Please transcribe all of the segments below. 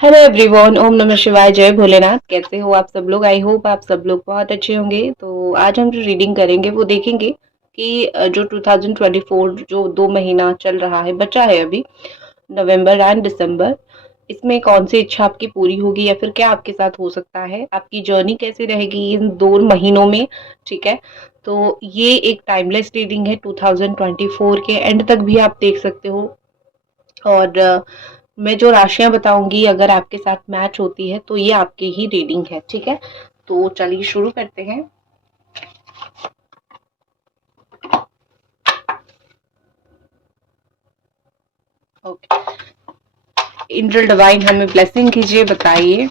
Hello everyone, ओम नमः शिवाय, जय भोलेनाथ। कैसे हो आप सब लोग? आई होप आप सब लोग बहुत अच्छे होंगे। तो आज हम जो रीडिंग करेंगे वो देखेंगे कि जो 2024 जो 2 महीना चल रहा है, बचा है अभी, नवंबर एंड दिसंबर, इसमें कौन सी इच्छा आपकी पूरी होगी या फिर क्या आपके साथ हो सकता है, आपकी जर्नी कैसी रहेगी इन 2 महीनों में। ठीक है, तो ये एक टाइमलेस रीडिंग है, 2024 के एंड तक भी आप देख सकते हो। और मैं जो राशियां बताऊंगी अगर आपके साथ मैच होती है तो ये आपकी ही रीडिंग है। ठीक है, तो चलिए शुरू करते हैं। ओके, एंजल डिवाइन हमें ब्लेसिंग कीजिए, बताइए।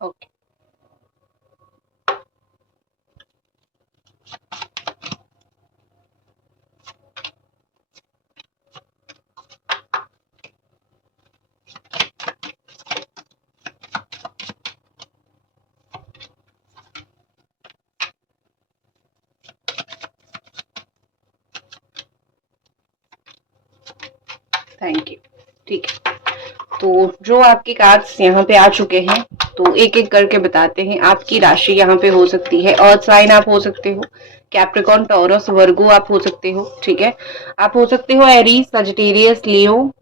Okay, thank you. ठीक है, तो जो आपके कार्ड्स यहाँ पे आ चुके हैं, तो एक एक करके बताते हैं। आपकी राशि यहाँ पे हो सकती है अर्थ साइन, आप हो सकते हो कैप्रिकॉन, टॉरस, वर्गो, आप हो सकते हो। ठीक है, आप हो सकते हो एरीज, सजिटेरियस, लियो,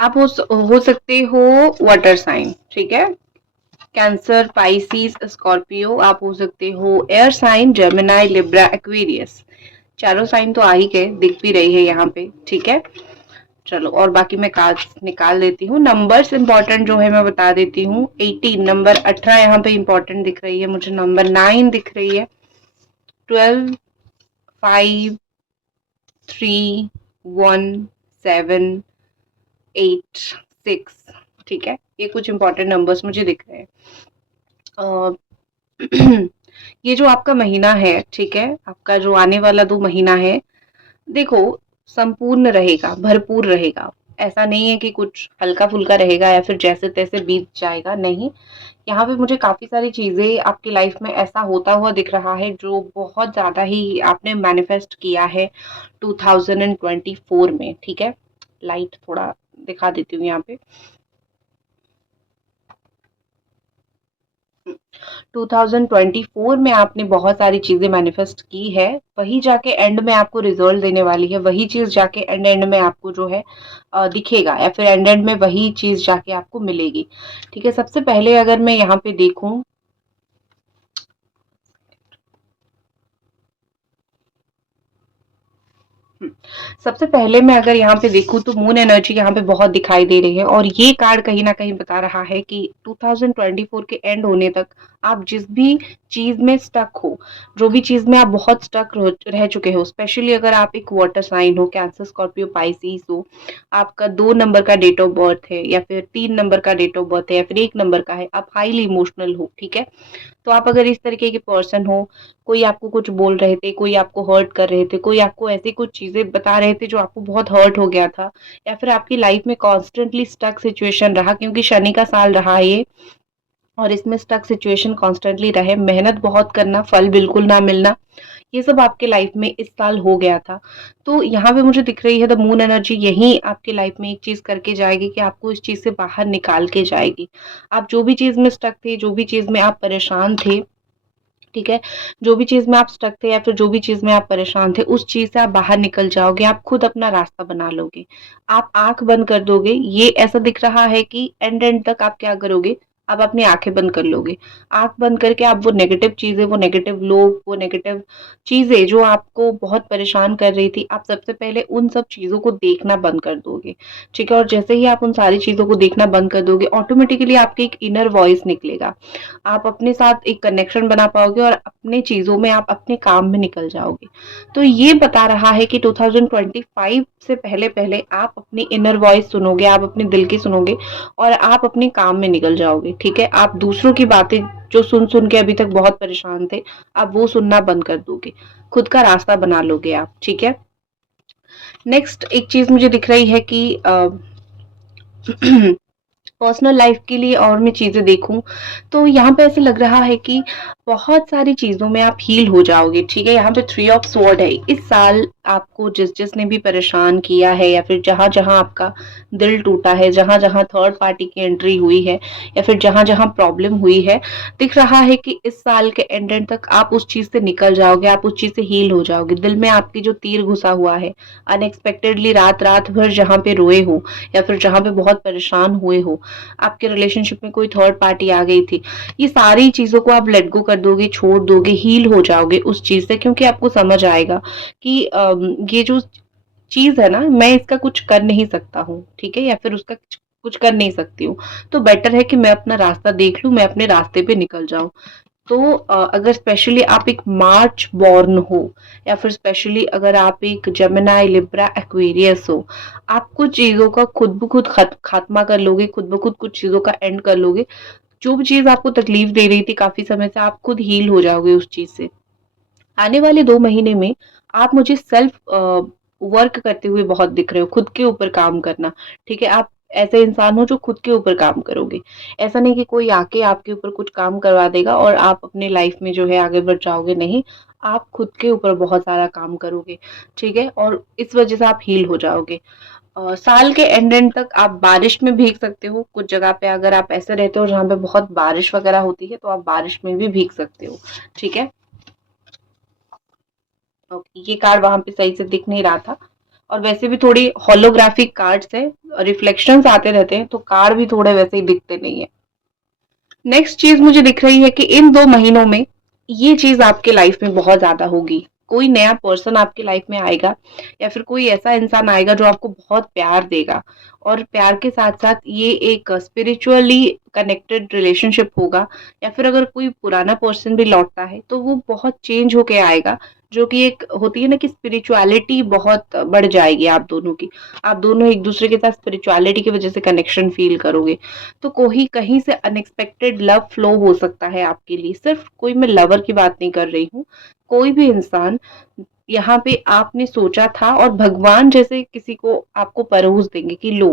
आप हो सकते हो वाटर साइन। ठीक है, कैंसर, पाइसिस, स्कॉर्पियो, आप हो सकते हो air sign, Gemini, Libra, Aquarius. चारों साइन तो आ ही गए, दिख भी रही है यहाँ पे। ठीक है, चलो और बाकी मैं कार्ड्स निकाल देती हूँ। नंबर्स इंपॉर्टेंट जो है मैं बता देती हूँ। 18 नंबर, 18 यहाँ पे इंपॉर्टेंट दिख रही है मुझे। नंबर 9 दिख रही है, 12, 5, 3, 1, 7, 8, 6। ठीक है, ये कुछ इंपॉर्टेंट नंबर्स मुझे दिख रहे हैं। ये जो आपका महीना है, ठीक है, आपका जो आने वाला 2 महीना है, देखो, संपूर्ण रहेगा, भरपूर रहेगा। ऐसा नहीं है कि कुछ हल्का फुल्का रहेगा या फिर जैसे तैसे बीत जाएगा, नहीं। यहाँ पे मुझे काफी सारी चीजें आपकी लाइफ में ऐसा होता हुआ दिख रहा है जो बहुत ज्यादा ही आपने मैनिफेस्ट किया है 2024 में। ठीक है, लाइट थोड़ा दिखा देती हूँ यहाँ पे। 2024 में आपने बहुत सारी चीजें मैनिफेस्ट की है, वही जाके एंड में आपको रिजल्ट देने वाली है। वही चीज जाके एंड एंड में आपको जो है दिखेगा, या फिर एंड एंड में वही चीज जाके आपको मिलेगी। ठीक है, सबसे पहले अगर मैं यहाँ पे देखूं, सबसे पहले मैं अगर यहाँ पे देखूं तो मून एनर्जी यहाँ पे बहुत दिखाई दे रही है। और ये कार्ड कहीं ना कहीं बता रहा है कि 2024 के एंड होने तक आप जिस भी चीज में स्टक हो, जो भी चीज में आप बहुत स्टक रह चुके हो, स्पेशली अगर आप एक वाटर साइन हो, कैंसर, स्कॉर्पियो, पाइसिस हो, आपका 2 नंबर का डेट ऑफ बर्थ है या फिर 3 नंबर का डेट ऑफ बर्थ है या फिर 1 नंबर का है, आप हाईली इमोशनल हो। ठीक है, तो आप अगर इस तरीके के पर्सन हो, कोई आपको कुछ बोल रहे थे, कोई आपको हर्ट कर रहे थे, कोई आपको ऐसी कुछ चीजें बता रहे थे जो आपको बहुत हर्ट हो गया था, या फिर आपकी लाइफ में कॉन्स्टेंटली स्टक सिचुएशन रहा, क्योंकि शनि का साल रहा है ये, और इसमें स्टक सिचुएशन कॉन्स्टेंटली रहे, मेहनत बहुत करना, फल बिल्कुल ना मिलना, ये सब आपके लाइफ में इस साल हो गया था। तो यहाँ पे मुझे दिख रही है द मून एनर्जी यही आपकी लाइफ में एक चीज करके जाएगी कि आपको इस चीज से बाहर निकाल के जाएगी। आप जो भी चीज में स्टक थे, जो भी चीज में आप परेशान थे, ठीक है, जो भी चीज में आप स्टक थे या फिर जो भी चीज में आप परेशान थे, उस चीज से आप बाहर निकल जाओगे, आप खुद अपना रास्ता बना लोगे। आप आंख बंद कर दोगे, ये ऐसा दिख रहा है कि एंड एंड तक आप क्या करोगे, आप अपनी आंखें बंद कर लोगे। आंख बंद करके आप वो नेगेटिव चीजें, वो नेगेटिव लोग, वो नेगेटिव चीजें जो आपको बहुत परेशान कर रही थी, आप सबसे पहले उन सब चीजों को देखना बंद कर दोगे। ठीक है, और जैसे ही आप उन सारी चीजों को देखना बंद कर दोगे, ऑटोमेटिकली आपके एक इनर वॉइस निकलेगा। आप अपने साथ एक कनेक्शन बना पाओगे और अपने चीजों में, आप अपने काम में निकल जाओगे। तो ये बता रहा है कि 2025 से पहले पहले आप अपनी इनर वॉइस सुनोगे, आप अपने दिल की सुनोगे और आप अपने काम में निकल जाओगे। ठीक है? आप दूसरों की बातें जो सुन-सुन के अभी तक बहुत परेशान थे, आप वो सुनना बंद कर दोगे। खुद का रास्ता बना लोगे आप, ठीक है? नेक्स्ट एक चीज़ मुझे दिख रही है कि पर्सनल लाइफ के लिए और मैं चीज़ें देखूँ, तो यहाँ पे ऐसे लग रहा है कि बहुत सारी चीज़ों में आप हील हो जाओगे, ठीक है? यहाँ पे थ्री ऑफ स्वॉर्ड है। इस साल आपको जिसने भी परेशान किया है या फिर जहाँ-जहाँ आपका दिल टूटा है, जहाँ-जहाँ थर्ड पार्टी की एंट्री हुई है या फिर जहाँ-जहाँ प्रॉब्लम हुई है, दिख रहा है कि इस साल के एंड तक आप उस चीज़ से निकल जाओगे, आप उस चीज़ से हील हो जाओगे। दिल में आपकी जो तीर घुसा हुआ है, अनएक्सपेक्टेडली रात-रात भर जहाँ पे रोए हो या फिर जहाँ पे बहुत परेशान हुए हो, आपके रिलेशनशिप में कोई थर्ड पार्टी आ गई थी, ये सारी चीज़ों को आप लेट गो कर दोगे, छोड़ दोगे, हील हो जाओगे उस चीज़ से, क्योंकि आपको समझ आएगा कि ये जो चीज़ है ना, मैं इसका कुछ कर नहीं सकता हूँ, ठीक है? या फिर उसका कुछ कुछ कर नहीं सकती हूँ। तो बेटर है कि मैं अपना रास्ता देख लूँ, मैं अपने रास्ते पे निकल जाऊँ। तो अगर स्पेशली आप एक मार्च बॉर्न हो या फिर स्पेशली अगर आप एक जेमिनी, लिब्रा, एक्वेरियस हो, आप कुछ चीज़ों का खुद ब खुद खात्मा कर लोगे, खुद ब खुद कुछ चीज़ों का एंड कर लोगे। जो भी चीज़ आपको तकलीफ दे रही थी काफ़ी समय से, आप खुद हील हो जाओगे उस चीज़ से। आने वाले 2 महीने में आप मुझे सेल्फ वर्क करते हुए बहुत दिख रहे हो, खुद के ऊपर काम करना, ठीक है? आप ऐसे इंसान हो जो खुद के ऊपर काम करोगे। ऐसा नहीं कि कोई आके आपके ऊपर कुछ काम करवा देगा और आप अपनी लाइफ में जो है आगे बढ़ जाओगे, नहीं। आप खुद के ऊपर बहुत सारा काम करोगे, ठीक है? और इस वजह से आप हील हो जाओगे। साल के एंड तक आप बारिश में भीग सकते हो, कुछ जगह पे अगर आप ऐसे रहते हो जहाँ पे बहुत बारिश वगैरह होती है, तो आप बारिश में भी भीग सकते हो, ठीक है? ओके, ये कार्ड वहां पे सही से दिख नहीं रहा था। और वैसे भी थोड़ी होलोग्राफिक कार्ड्स है, रिफ्लेक्शंस आते रहते हैं, तो कार्ड भी थोड़े वैसे ही दिखते नहीं है। नेक्स्ट चीज मुझे दिख रही है कि इन 2 महीनों में ये चीज आपके लाइफ में बहुत ज्यादा होगी। कोई नया पर्सन आपकी लाइफ में आएगा या फिर कोई ऐसा इंसान आएगा जो आपको बहुत प्यार देगा, और प्यार के साथ साथ ये एक स्पिरिचुअली कनेक्टेड रिलेशनशिप होगा। या फिर अगर कोई पुराना पर्सन भी लौटता है तो वो बहुत चेंज होके आएगा, जो कि एक होती है ना कि स्पिरिचुअलिटी बहुत बढ़ जाएगी आप दोनों की। आप दोनों एक दूसरे के साथ स्पिरिचुअलिटी की वजह से कनेक्शन फील करोगे। तो कोई कहीं से अनएक्सपेक्टेड लव फ्लो हो सकता है आपके लिए। सिर्फ कोई, मैं लवर की बात नहीं कर रही हूँ, कोई भी इंसान यहाँ पे आपने सोचा था और भगवान जैसे किसी को आपको परोस देंगे कि लो,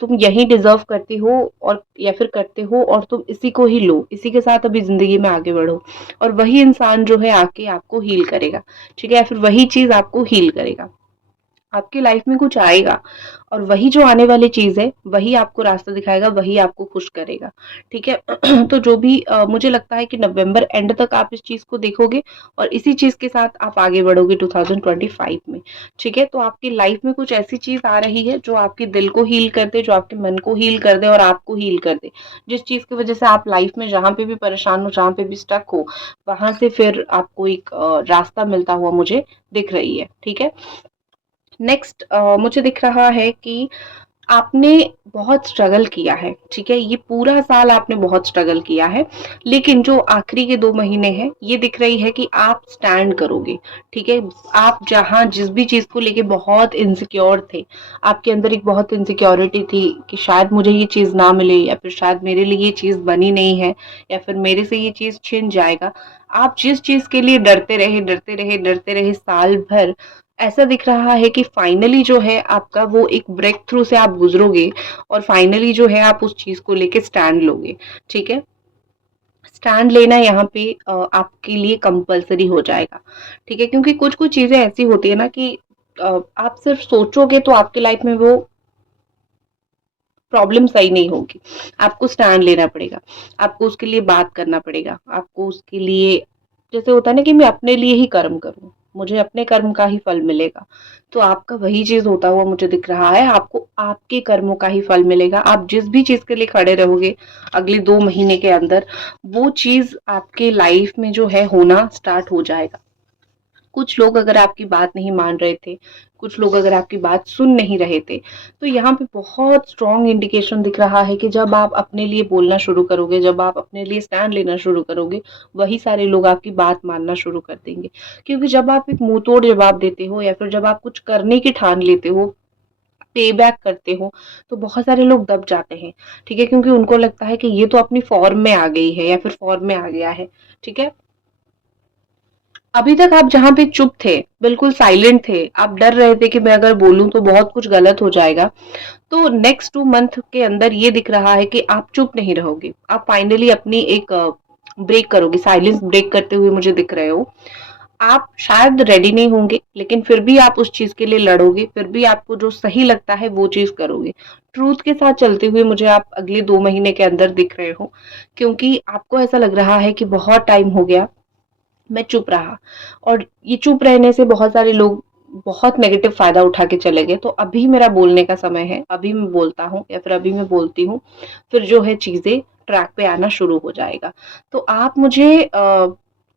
तुम यही डिजर्व करती हो और या फिर करते हो, और तुम इसी को ही लो, इसी के साथ अभी जिंदगी में आगे बढ़ो। और वही इंसान जो है आके आपको हील करेगा, ठीक है? या फिर वही चीज आपको हील करेगा। आपकी लाइफ में कुछ आएगा और वही जो आने वाली चीज है वही आपको रास्ता दिखाएगा, वही आपको खुश करेगा, ठीक है? तो जो भी मुझे लगता है कि नवंबर एंड तक आप इस चीज को देखोगे और इसी चीज के साथ आप आगे बढ़ोगे 2025 में, ठीक है? तो आपकी लाइफ में कुछ ऐसी चीज आ रही है जो आपके दिल को हील कर दे, जो आपके मन को हील कर दे और आपको हील कर दे। जिस चीज की वजह से आप लाइफ में जहां पे भी परेशान हो, जहां पे भी स्टक हो, वहां से फिर आपको एक रास्ता मिलता हुआ मुझे दिख रही है, ठीक है? नेक्स्ट मुझे दिख रहा है कि आपने बहुत स्ट्रगल किया है, ठीक है? ये पूरा साल आपने बहुत स्ट्रगल किया है, लेकिन जो आखिरी के 2 महीने हैं, ये दिख रही है कि आप स्टैंड करोगे, ठीक है? आप जहाँ जिस भी चीज को लेके बहुत इनसिक्योर थे, आपके अंदर एक बहुत इनसिक्योरिटी थी कि शायद मुझे ये चीज ना मिले या फिर शायद मेरे लिए ये चीज बनी नहीं है या फिर मेरे से ये चीज छिन जाएगा। आप जिस चीज के लिए डरते रहे, डरते रहे, डरते रहे साल भर, ऐसा दिख रहा है कि फाइनली जो है आपका वो एक ब्रेक थ्रू से आप गुजरोगे और फाइनली जो है आप उस चीज को लेके स्टैंड लोगे, ठीक है? स्टैंड लेना यहाँ पे आपके लिए कंपलसरी हो जाएगा, ठीक है? क्योंकि कुछ कुछ चीजें ऐसी होती है ना कि आप सिर्फ सोचोगे तो आपकी लाइफ में वो प्रॉब्लम सही नहीं होगी। आपको स्टैंड लेना पड़ेगा, आपको उसके लिए बात करना पड़ेगा, आपको उसके लिए, जैसे होता है ना कि मैं अपने लिए ही कर्म करूं, मुझे अपने कर्म का ही फल मिलेगा। तो आपका वही चीज होता हुआ मुझे दिख रहा है, आपको आपके कर्मों का ही फल मिलेगा। आप जिस भी चीज के लिए खड़े रहोगे अगले 2 महीने के अंदर, वो चीज आपके लाइफ में जो है होना स्टार्ट हो जाएगा। कुछ लोग अगर आपकी बात नहीं मान रहे थे, कुछ लोग अगर आपकी बात सुन नहीं रहे थे, तो यहाँ पे बहुत स्ट्रॉन्ग इंडिकेशन दिख रहा है कि जब आप अपने लिए बोलना शुरू करोगे, जब आप अपने लिए स्टैंड लेना शुरू करोगे, वही सारे लोग आपकी बात मानना शुरू कर देंगे। क्योंकि जब आप एक मुंह तोड़ जवाब देते हो या फिर जब आप कुछ करने की ठान लेते हो, पे बैक करते हो, तो बहुत सारे लोग दब जाते हैं, ठीक है? क्योंकि उनको लगता है कि ये तो अपनी फॉर्म में आ गई है या फिर फॉर्म में आ गया है, ठीक है? अभी तक आप जहाँ पे चुप थे, बिल्कुल साइलेंट थे, आप डर रहे थे कि मैं अगर बोलूँ तो बहुत कुछ गलत हो जाएगा, तो नेक्स्ट 2 मंथ के अंदर ये दिख रहा है कि आप चुप नहीं रहोगे। आप फाइनली अपनी एक ब्रेक करोगे, साइलेंस ब्रेक करते हुए मुझे दिख रहे हो। आप शायद रेडी नहीं होंगे, लेकिन फिर भी आप उस चीज़ के लिए लड़ोगे, फिर भी आपको जो सही लगता है वो चीज़ करोगे। ट्रुथ के साथ चलते हुए मुझे आप अगले 2 महीने के अंदर दिख रहे हो, क्योंकि आपको ऐसा लग रहा है कि बहुत टाइम हो गया, मैं चुप रहा, और ये चुप रहने से बहुत सारे लोग बहुत नेगेटिव फायदा उठा के चले गए। तो अभी मेरा बोलने का समय है, अभी मैं बोलता हूँ या फिर अभी मैं बोलती हूँ, फिर जो है चीजें ट्रैक पे आना शुरू हो जाएगा। तो आप मुझे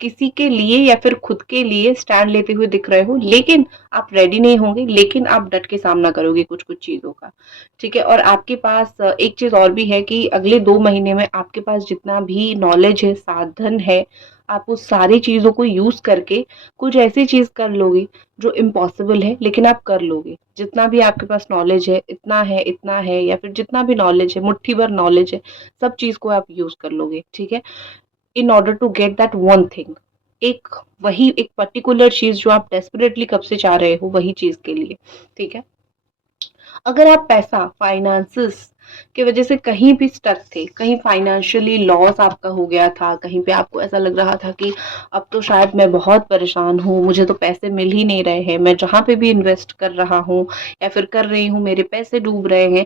किसी के लिए या फिर खुद के लिए स्टैंड लेते हुए दिख रहे हो, लेकिन आप रेडी नहीं होंगे, लेकिन आप डट के सामना करोगे कुछ कुछ चीजों का, ठीक है? और आपके पास एक चीज और भी है कि अगले 2 महीने में आपके पास जितना भी नॉलेज है, साधन है, आप उस सारी चीज़ों को यूज़ करके कुछ ऐसी चीज़ कर लोगे जो इम्पॉसिबल है, लेकिन आप कर लोगे। जितना भी आपके पास नॉलेज है, इतना है या फिर जितना भी नॉलेज है, मुट्ठी भर नॉलेज है, सब चीज़ को आप यूज़ कर लोगे, ठीक है? In order to get that one thing, एक वही एक पर्टिकुलर चीज़ जो आप डेस्परेटली कब से चाह रहे हो, वही चीज़ के लिए, ठीक है? अगर आप पैसा, फाइनेंसेस की वजह से कहीं भी स्टक थे, कहीं फाइनेंशियली लॉस आपका हो गया था, कहीं पे आपको ऐसा लग रहा था कि अब तो शायद मैं बहुत परेशान हूँ, मुझे तो पैसे मिल ही नहीं रहे हैं, मैं जहाँ पे भी इन्वेस्ट कर रहा हूँ या फिर कर रही हूँ, मेरे पैसे डूब रहे हैं।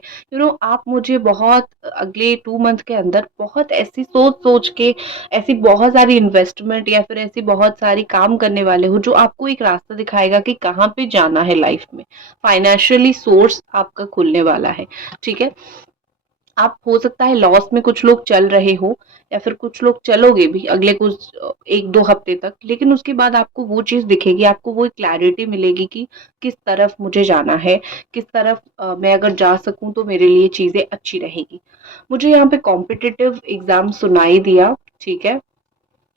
आप मुझे बहुत अगले 2 मंथ के अंदर बहुत ऐसी सोच-सोच के, ऐसी बहुत सारी इन्वेस्टमेंट या फिर ऐसी बहुत सारी काम करने वाले हो, जो आपको एक रास्ता दिखाएगा कि कहाँ पे जाना है लाइफ में। फाइनेंशियली सोर्स आपका खुलने वाला है, ठीक है? आप हो सकता है लॉस में कुछ लोग चल रहे हो या फिर कुछ लोग चलोगे भी अगले कुछ 1-2 हफ्ते तक, लेकिन उसके बाद आपको वो चीज़ दिखेगी, आपको वो क्लैरिटी मिलेगी कि किस तरफ मुझे जाना है, किस तरफ मैं अगर जा सकूँ तो मेरे लिए चीज़ें अच्छी रहेगी। मुझे यहाँ पे कॉम्पिटिटिव एग्ज़ाम सुनाई दिया, ठीक है?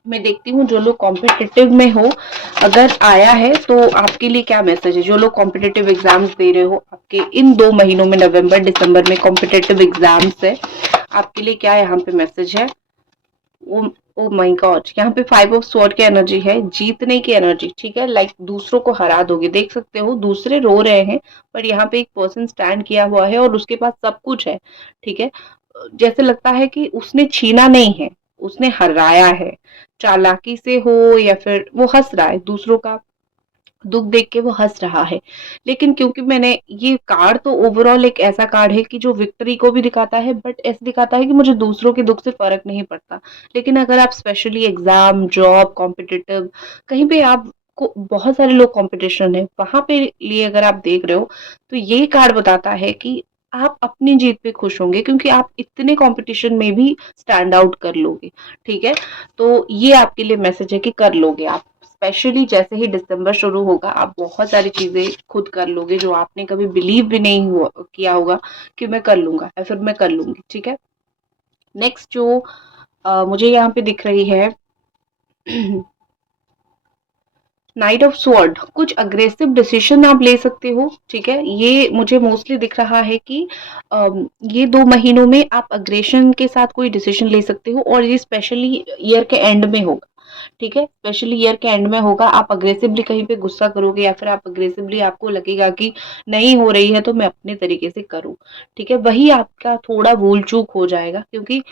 मैं देखती हूँ जो लोग कॉम्पिटिटिव में हो, अगर आया है तो आपके लिए क्या मैसेज है? जो लोग कॉम्पिटिटिव एग्जाम्स दे रहे हो, आपके इन 2 महीनों में नवंबर दिसंबर में कॉम्पिटिटिव एग्जाम्स है, आपके लिए क्या यहाँ पे मैसेज है? ओ ओ माय गॉड, यहाँ पे 5 ऑफ स्वॉर्ड की एनर्जी है, जीतने की एनर्जी, ठीक है? लाइक दूसरों को हरा दोगे, देख सकते हो दूसरे रो रहे हैं, पर यहाँ पे एक पर्सन स्टैंड किया हुआ है और उसके पास सब कुछ है, ठीक है? जैसे लगता है कि उसने छीना नहीं है, उसने हराया है। चालाकी से हो या फिर वो हँस रहा है, दूसरों का दुःख देख के वो हँस रहा है। लेकिन क्योंकि मैंने ये कार्ड तो ओवरऑल एक ऐसा कार्ड है कि जो विक्ट्री को भी दिखाता है, बट ऐसे दिखाता है कि मुझे दूसरों के दुःख से फ़र्क नहीं पड़ता। लेकिन अगर आप स्पेशली एग्ज़ाम, जॉब, कॉम्पिटिटिव कहीं पे आपको बहुत सारे लोग कॉम्पिटिशन है, वहाँ पे लिए अगर आप देख रहे हो, तो ये कार्ड बताता है कि आप अपनी जीत पे खुश होंगे, क्योंकि आप इतने कॉम्पिटिशन में भी स्टैंड आउट कर लोगे, ठीक है? तो ये आपके लिए मैसेज है कि कर लोगे आप। स्पेशली जैसे ही दिसंबर शुरू होगा, आप बहुत सारी चीज़ें खुद कर लोगे जो आपने कभी बिलीव भी नहीं हुआ किया होगा कि मैं कर लूँगा या फिर मैं कर लूँगी, ठीक है? नेक्स्ट जो मुझे यहाँ पे दिख रही है नाइट ऑफ स्वॉर्ड, कुछ अग्रेसिव डिसीजन आप ले सकते हो, ठीक है? ये मुझे मोस्टली दिख रहा है कि ये 2 महीनों में आप अग्रेशन के साथ कोई डिसीजन ले सकते हो, और ये स्पेशली ईयर के एंड में होगा, ठीक है? स्पेशली ईयर के एंड में होगा, आप अग्रेसिवली कहीं पे गुस्सा करोगे या फिर आप अग्रेसिवली आपको लगेगा कि नहीं हो रही है तो मैं अपने तरीके से करूँ, ठीक है? वही आपका थोड़ा भूल चूक हो जाएगा, क्योंकि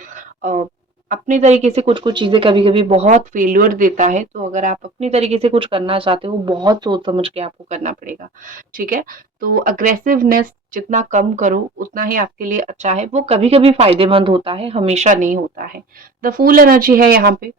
अ, अपने तरीके से कुछ-कुछ चीज़ें कभी-कभी बहुत फेल्योर देता है, तो अगर आप अपनी तरीके से कुछ करना चाहते हो, बहुत सोच समझ के आपको करना पड़ेगा, ठीक है? तो अग्रेसिवनेस जितना कम करो, उतना ही आपके लिए अच्छा है। वो कभी-कभी फ़ायदेमंद होता है, हमेशा नहीं होता है। द फूल एनर्जी है यहाँ पे,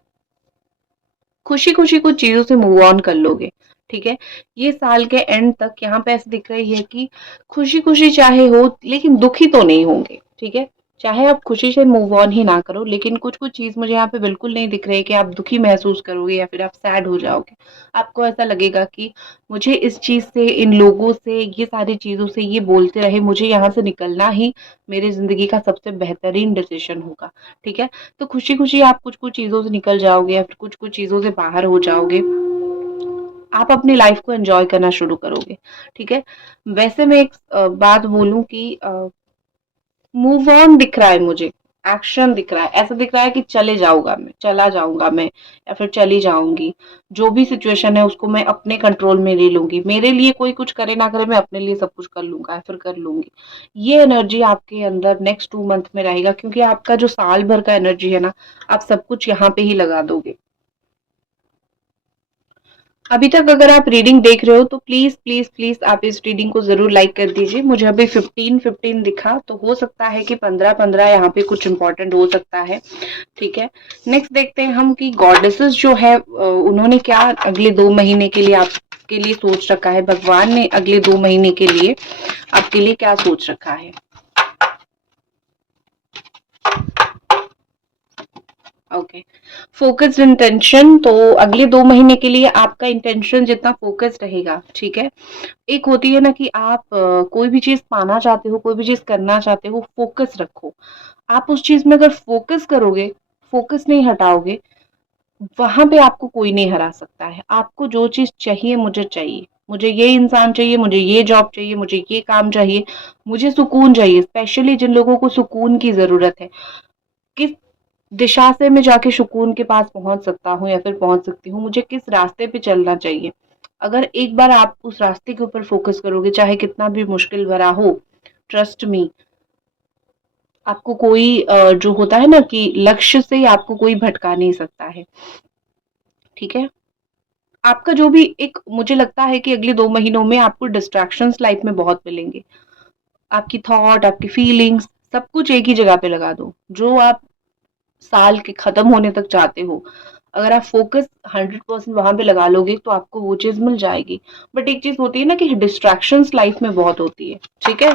खुशी-खुशी कुछ चीज़ों से मूव ऑन कर लोगे, ठीक है? ये साल के एंड तक यहाँ पे ऐसे दिख रही है कि खुशी-खुशी चाहे हो, लेकिन दुखी तो नहीं होंगे, ठीक है? चाहे आप खुशी से मूव ऑन ही ना करो, लेकिन कुछ-कुछ चीज़ मुझे यहाँ पे बिल्कुल नहीं दिख रही है कि आप दुखी महसूस करोगे या फिर आप सैड हो जाओगे। आपको ऐसा लगेगा कि मुझे इस चीज़ से, इन लोगों से, ये सारी चीज़ों से ये बोलते रहे, मुझे यहाँ से निकलना ही मेरी ज़िंदगी का सबसे बेहतरीन डिसीज़न होगा, ठीक है? तो खुशी-खुशी आप कुछ-कुछ चीज़ों से निकल जाओगे या फिर कुछ-कुछ चीज़ों से बाहर हो जाओगे। आप अपनी लाइफ को एंजॉय करना शुरू करोगे। ठीक है, वैसे मैं एक बात बोलूं कि मूव ऑन दिख रहा है मुझे, एक्शन दिख रहा है, ऐसा दिख रहा है कि चले जाऊंगा मैं, चला जाऊंगा मैं, या फिर चली जाऊंगी। जो भी सिचुएशन है उसको मैं अपने कंट्रोल में ले लूंगी, मेरे लिए कोई कुछ करे ना करे, मैं अपने लिए सब कुछ कर लूंगा या फिर कर लूंगी। ये एनर्जी आपके अंदर नेक्स्ट 2 मंथ में रहेगा, क्योंकि आपका जो साल भर का एनर्जी है ना, आप सब कुछ यहाँ पे ही लगा दोगे। अभी तक अगर आप रीडिंग देख रहे हो तो प्लीज प्लीज प्लीज आप इस रीडिंग को जरूर लाइक कर दीजिए। मुझे अभी 15-15 दिखा, तो हो सकता है कि 15-15 यहाँ पे कुछ इंपॉर्टेंट हो सकता है। ठीक है, नेक्स्ट देखते हैं हम कि गॉडेसेस जो है उन्होंने क्या अगले 2 महीने के लिए आपके लिए सोच रखा है। भगवान ने अगले 2 महीने के लिए आपके लिए क्या सोच रखा है। Okay, focused intention. तो अगले 2 महीने के लिए आपका इंटेंशन जितना फोकस्ड रहेगा, ठीक है। एक होती है ना कि आप कोई भी चीज पाना चाहते हो, कोई भी चीज करना चाहते हो, फोकस रखो। आप उस चीज में अगर फोकस करोगे, फोकस नहीं हटाओगे, वहां पे आपको कोई नहीं हरा सकता है। आपको जो चीज चाहिए, मुझे चाहिए, मुझे ये इंसान चाहिए, मुझे ये जॉब चाहिए, मुझे ये काम चाहिए, मुझे सुकून चाहिए। स्पेशली जिन लोगों को सुकून की जरूरत है, किस दिशा से मैं जाके सुकून के पास पहुंच सकता हूँ या फिर पहुंच सकती हूँ, मुझे किस रास्ते पे चलना चाहिए। अगर एक बार आप उस रास्ते के ऊपर फोकस करोगे, चाहे कितना भी मुश्किल भरा हो, ट्रस्ट मी, आपको कोई जो होता है ना कि लक्ष्य से आपको कोई भटका नहीं सकता है। ठीक है, आपका जो भी एक, मुझे लगता है कि अगले 2 महीनों में आपको डिस्ट्रैक्शंस लाइफ में बहुत मिलेंगे। आपकी थॉट, आपकी फीलिंग्स, सब कुछ एक ही जगह पे लगा दो। जो आप साल के खत्म होने तक चाहते हो, अगर आप फोकस 100% वहां पे लगा लोगे तो आपको वो चीज मिल जाएगी। बट एक चीज होती है ना कि डिस्ट्रैक्शंस लाइफ में बहुत होती है। ठीक है,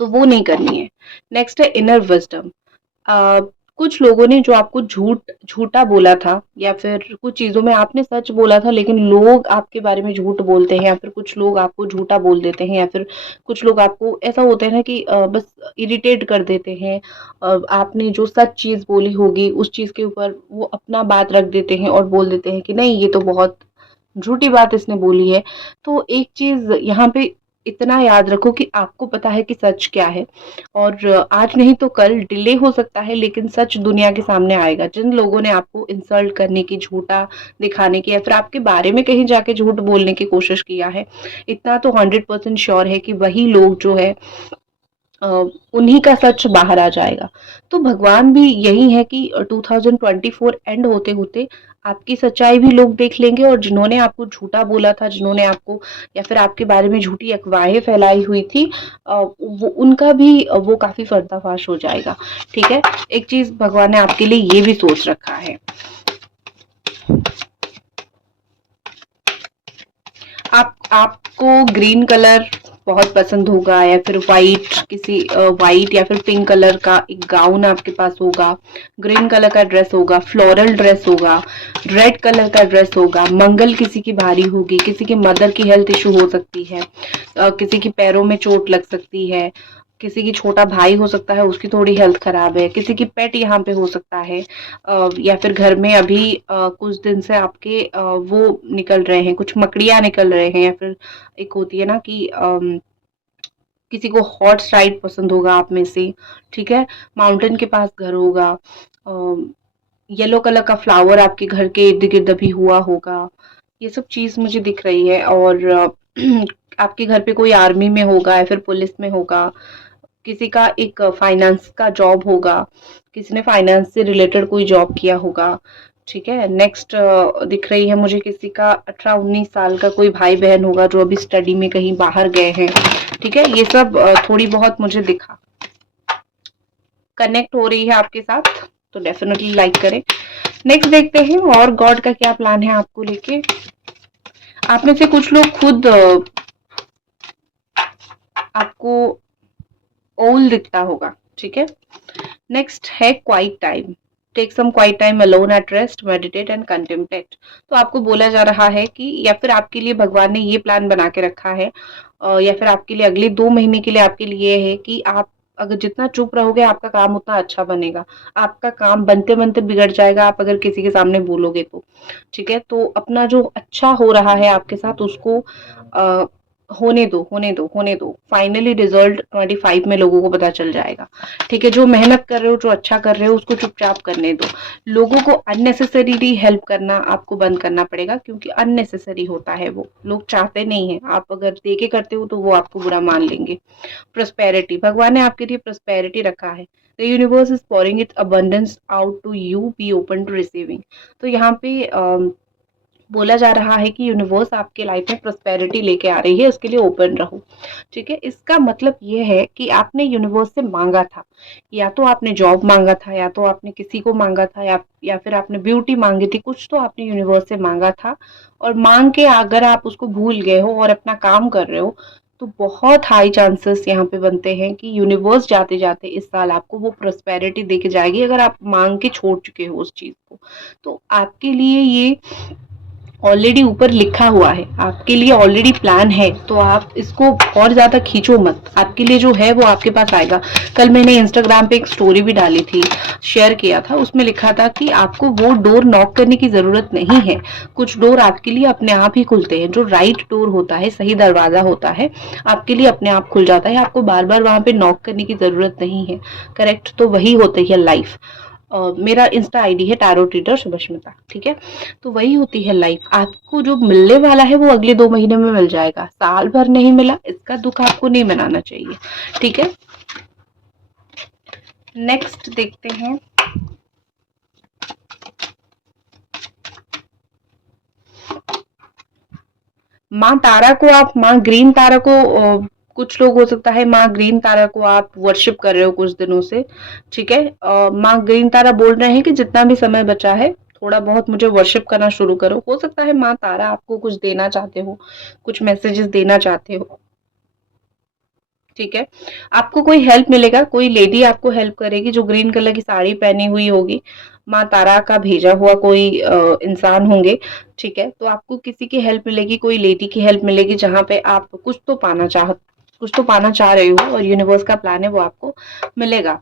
तो वो नहीं करनी है। नेक्स्ट है इनर विजडम। कुछ लोगों ने जो आपको झूठा बोला था, या फिर कुछ चीजों में आपने सच बोला था लेकिन लोग आपके बारे में झूठ बोलते हैं, या फिर कुछ लोग आपको झूठा बोल देते हैं, या फिर कुछ लोग आपको ऐसा होता है ना कि बस इरिटेट कर देते हैं। आपने जो सच चीज बोली होगी उस चीज के ऊपर वो अपना बात रख देते हैं और बोल देते हैं कि नहीं, ये तो बहुत झूठी बात इसने बोली है। तो एक चीज यहाँ पे इतना याद रखो कि आपको पता है कि सच क्या है, और आज नहीं तो कल डिले हो सकता है, लेकिन सच दुनिया के सामने आएगा। जिन लोगों ने आपको इंसल्ट करने की, झूठा दिखाने की, या फिर आपके बारे में कहीं जाके झूठ बोलने की कोशिश किया है, इतना तो 100% श्योर है कि वही लोग जो है अ, उन्हीं का सच बाहर आ जाएगा। तो भगवान भी यही है कि 2024 एंड होते होते आपकी सच्चाई भी लोग देख लेंगे, और जिन्होंने आपको झूठा बोला था, जिन्होंने आपको या फिर आपके बारे में झूठी अफवाहें फैलाई हुई थी, वो उनका भी वो काफी पर्दाफाश हो जाएगा। ठीक है, एक चीज भगवान ने आपके लिए ये भी सोच रखा है। आपको ग्रीन कलर बहुत पसंद होगा, या फिर वाइट या फिर पिंक कलर का एक गाउन आपके पास होगा, ग्रीन कलर का ड्रेस होगा, फ्लोरल ड्रेस होगा, रेड कलर का ड्रेस होगा। मंगल किसी की भारी होगी, किसी के मदर की हेल्थ इशू हो सकती है, किसी की पैरों में चोट लग सकती है, किसी की छोटा भाई हो सकता है उसकी थोड़ी हेल्थ खराब है, किसी की पेट यहाँ पे हो सकता है, या फिर घर में अभी कुछ दिन से आपके वो निकल रहे हैं, कुछ मकड़ियाँ निकल रहे हैं, या फिर एक होती है ना कि किसी को हॉर्स राइड पसंद होगा आप में से। ठीक है, माउंटेन के पास घर होगा, येलो कलर का फ्लावर आपके घर के इर्द गिर्द भी हुआ होगा। ये सब चीज मुझे दिख रही है। और आपके घर पे कोई आर्मी में होगा या फिर पुलिस में होगा, किसी का एक फाइनेंस का जॉब होगा, किसी ने फाइनेंस से रिलेटेड कोई जॉब किया होगा। ठीक है, नेक्स्ट दिख रही है मुझे किसी का 18-19 साल का कोई भाई बहन होगा जो अभी स्टडी में कहीं बाहर गए हैं। ठीक है, ये सब थोड़ी बहुत मुझे दिखा, कनेक्ट हो रही है आपके साथ तो डेफिनेटली लाइक करें। नेक्स्ट देखते हैं और गॉड का क्या प्लान है आपको लेके। आप में से कुछ लोग खुद आपको ओल्ड दिखता होगा। ठीक है, नेक्स्ट है quiet time. Take some quiet time alone at rest, meditate and contemplate. तो आपको बोला जा रहा है कि, या फिर आपके लिए भगवान ने ये प्लान बना के रखा है, या फिर आपके लिए अगले 2 महीने के लिए आपके लिए है कि आप अगर जितना चुप रहोगे आपका काम उतना अच्छा बनेगा। आपका काम बनते बनते बिगड़ जाएगा आप अगर किसी के सामने बोलोगे तो। ठीक है, तो अपना जो अच्छा हो रहा है आपके साथ उसको होने दो, होने दो, होने दो। फाइनली रिजल्ट 25 में लोगों को पता चल जाएगा। ठीक है, जो मेहनत कर रहे हो, जो अच्छा कर रहे हो, उसको चुपचाप करने दो। लोगों को अननेसेसरीली हेल्प करना आपको बंद करना पड़ेगा, क्योंकि अननेसेसरी होता है वो, लोग चाहते नहीं है। आप अगर देके करते हो तो वो आपको बुरा मान लेंगे। प्रोस्पेरिटी, भगवान ने आपके लिए प्रोस्पेरिटी रखा है। The universe is pouring its abundance out to you, be open to receiving। तो यहाँ पे बोला जा रहा है कि यूनिवर्स आपके लाइफ में प्रोस्पेरिटी लेके आ रही है, उसके लिए ओपन रहो। ठीक है, इसका मतलब ये है कि आपने यूनिवर्स से मांगा था, या तो आपने जॉब मांगा था, या तो आपने किसी को मांगा था, या फिर आपने ब्यूटी मांगी थी, कुछ तो आपने यूनिवर्स से मांगा था। और मांग के अगर आप उसको भूल गए हो और अपना काम कर रहे हो, तो बहुत हाई चांसेस यहाँ पे बनते हैं कि यूनिवर्स जाते जाते इस साल आपको वो प्रोस्पेरिटी देके जाएगी, अगर आप मांग के छोड़ चुके हो उस चीज को। तो आपके लिए ये ऑलरेडी ऊपर लिखा हुआ है, आपके लिए ऑलरेडी प्लान है, तो आप इसको और ज्यादा खींचो मत। आपके लिए जो है वो आपके पास आएगा। कल मैंने इंस्टाग्राम पे एक स्टोरी भी डाली थी, शेयर किया था, उसमें लिखा था कि आपको वो डोर नॉक करने की जरूरत नहीं है। कुछ डोर आपके लिए अपने आप ही खुलते हैं। जो राइट डोर होता है, सही दरवाजा होता है, आपके लिए अपने आप खुल जाता है। आपको बार बार वहां पे नॉक करने की जरूरत नहीं है। करेक्ट, तो वही होती है लाइफ। मेरा इंस्टा आईडी है टैरो रीडर सुभष्मिता। ठीक है, तो वही होती है लाइफ। आपको जो मिलने वाला है वो अगले 2 महीने में मिल जाएगा। साल भर नहीं मिला, इसका दुख आपको नहीं मनाना चाहिए। ठीक है, नेक्स्ट देखते हैं। माँ तारा को आप, माँ ग्रीन तारा को कुछ लोग हो सकता है माँ ग्रीन तारा को आप वर्शिप कर रहे हो कुछ दिनों से। ठीक है, माँ ग्रीन तारा बोल रहे हैं कि जितना भी समय बचा है थोड़ा बहुत मुझे वर्शिप करना शुरू करो। हो सकता है माँ तारा आपको कुछ देना चाहते हो, कुछ मैसेजेस देना चाहते हो। ठीक है, आपको कोई हेल्प मिलेगा, कोई लेडी आपको हेल्प करेगी जो ग्रीन कलर की साड़ी पहनी हुई होगी। माँ तारा का भेजा हुआ कोई इंसान होंगे। ठीक है, तो आपको किसी की हेल्प मिलेगी, कोई लेडी की हेल्प मिलेगी, जहां पे आप कुछ तो पाना चाह रहे हो और यूनिवर्स का प्लान है वो आपको मिलेगा।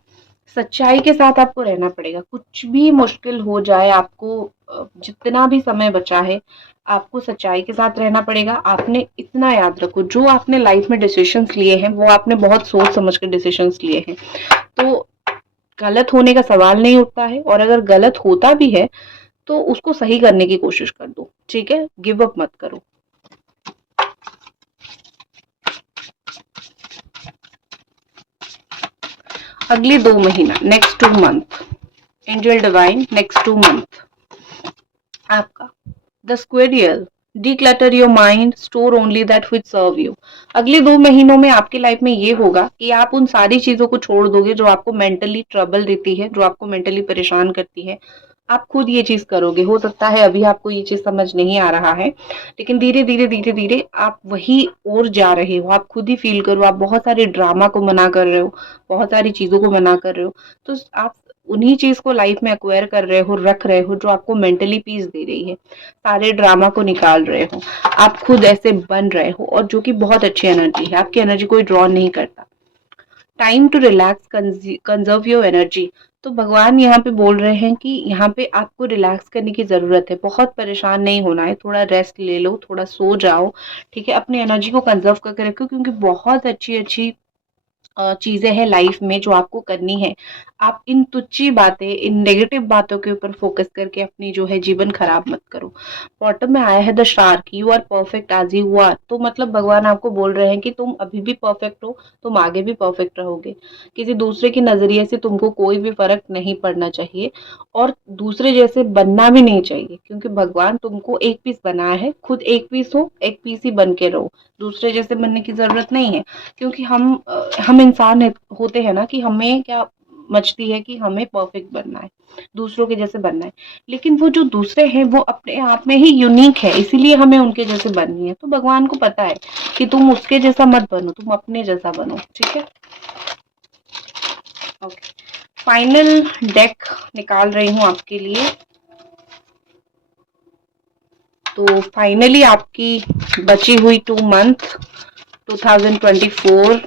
सच्चाई के साथ आपको रहना पड़ेगा, कुछ भी मुश्किल हो जाए आपको, जितना भी समय बचा है आपको सच्चाई के साथ रहना पड़ेगा। आपने इतना याद रखो, जो आपने लाइफ में डिसीजंस लिए हैं वो आपने बहुत सोच समझ कर डिसीजंस लिए हैं। तो गलत होने का सवाल नहीं उठता है, और अगर गलत होता भी है तो उसको सही करने की कोशिश कर दो। ठीक है, गिव अप मत करो। अगले 2 महीना, next 2 month, angel divine, next 2 month आपका the squirrel, declutter your mind, store only that which serve you. अगले 2 महीनों में आपकी लाइफ में ये होगा कि आप उन सारी चीजों को छोड़ दोगे जो आपको मेंटली ट्रबल देती है, जो आपको मेंटली परेशान करती है। आप खुद ये चीज करोगे। हो सकता है अभी आपको ये चीज समझ नहीं आ रहा है, लेकिन धीरे धीरे धीरे धीरे आप वही और जा रहे हो। आप खुद ही फील करो, आप बहुत सारे ड्रामा को मना कर रहे हो, बहुत सारी चीजों को मना कर रहे हो। तो आप उन्हीं चीज को लाइफ में एक्वायर कर रहे हो, रख रहे हो, जो आपको मेंटली पीस दे रही है। सारे ड्रामा को निकाल रहे हो, आप खुद ऐसे बन रहे हो, और जो कि बहुत अच्छी एनर्जी है। आपकी एनर्जी कोई ड्रॉ नहीं करता। Time to relax, conserve your energy. तो भगवान यहाँ पे बोल रहे हैं कि यहाँ पे आपको रिलैक्स करने की जरूरत है। बहुत परेशान नहीं होना है, थोड़ा रेस्ट ले लो, थोड़ा सो जाओ। ठीक है, अपनी एनर्जी को कंजर्व करके रखो, क्योंकि बहुत अच्छी अच्छी चीजें हैं लाइफ में जो आपको करनी है। आप इन तुच्छी बातें, इन नेगेटिव बातों के ऊपर फोकस करके अपनी जो है जीवन खराब मत करो। बॉटम में आया है the shark, you are perfect as you are. तो मतलब भगवान आपको बोल रहे हैं कि तुम अभी भी परफेक्ट हो, तुम आगे भी परफेक्ट रहोगे। किसी दूसरे के नजरिए से तुमको कोई भी फर्क नहीं पड़ना चाहिए, और दूसरे जैसे बनना भी नहीं चाहिए, क्योंकि भगवान तुमको एक पीस बनाया है। खुद एक पीस हो, एक पीस ही बन के रहो। दूसरे जैसे बनने की जरूरत नहीं है, क्योंकि हम इंसान होते हैं ना, कि हमें क्या मचती है कि हमें परफेक्ट बनना है, दूसरों के जैसे बनना है। लेकिन वो जो दूसरे हैं वो अपने आप में ही यूनिक है, इसीलिए हमें उनके जैसे बननी है। तो भगवान को पता है कि तुम उसके जैसा मत बनो, तुम अपने जैसा बनो। ठीक है, ओके। फाइनल डेक निकाल रही हूँ आपके लिए। तो फाइनली आपकी बची हुई 2 month 2024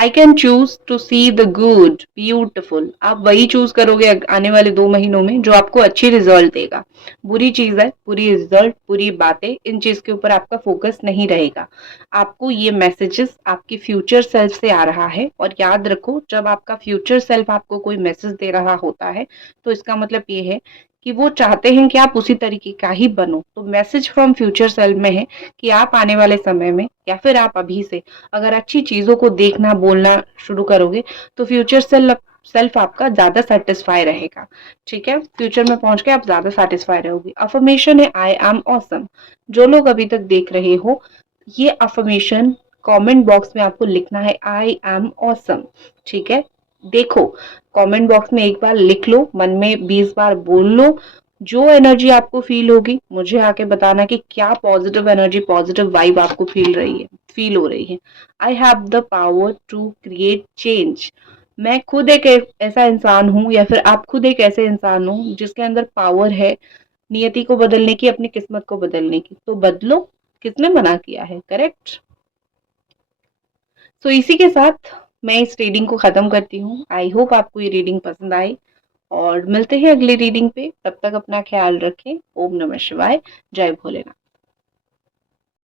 I can choose to see the good, beautiful. आप वही चूज करोगे आने वाले 2 महीनों में जो आपको अच्छी रिजल्ट देगा। बुरी चीज है, बुरी रिजल्ट, बुरी बातें, इन चीज के ऊपर आपका फोकस नहीं रहेगा। आपको ये मैसेजेस आपकी फ्यूचर सेल्फ से आ रहा है, और याद रखो जब आपका फ्यूचर सेल्फ आपको कोई मैसेज दे रहा होता है तो इसका मतलब ये है कि वो चाहते हैं कि आप उसी तरीके का ही बनो। तो मैसेज फ्रॉम फ्यूचर सेल्फ में है कि आप आने वाले समय में या फिर आप अभी से अगर अच्छी चीजों को देखना बोलना शुरू करोगे तो फ्यूचर सेल्फ आपका ज्यादा सेटिस्फाई रहेगा। ठीक है, फ्यूचर में पहुंच के आप ज्यादा सेटिस्फाई रहोगे। अफर्मेशन है आई एम ऑसम। जो लोग अभी तक देख रहे हो, ये अफर्मेशन कमेंट बॉक्स में आपको लिखना है, आई एम ऑसम। ठीक है, देखो कमेंट बॉक्स में एक बार लिख लो, मन में 20 बार बोल लो। जो एनर्जी आपको फील होगी मुझे आके बताना कि क्या पॉजिटिव एनर्जी, पॉजिटिव वाइब आपको फील हो रही है। I have the power to create change. मैं खुद एक ऐसा इंसान हूं, या फिर आप खुद एक ऐसे इंसान हो जिसके अंदर पावर है नियति को बदलने की, अपनी किस्मत को बदलने की। तो बदलो, किसने मना किया है, करेक्ट। सो इसी के साथ मैं इस रीडिंग को खत्म करती हूँ। आई होप आपको ये रीडिंग पसंद आई, और मिलते हैं अगली रीडिंग पे। तब तक अपना ख्याल रखें। ओम नमः शिवाय, जय भोलेनाथ।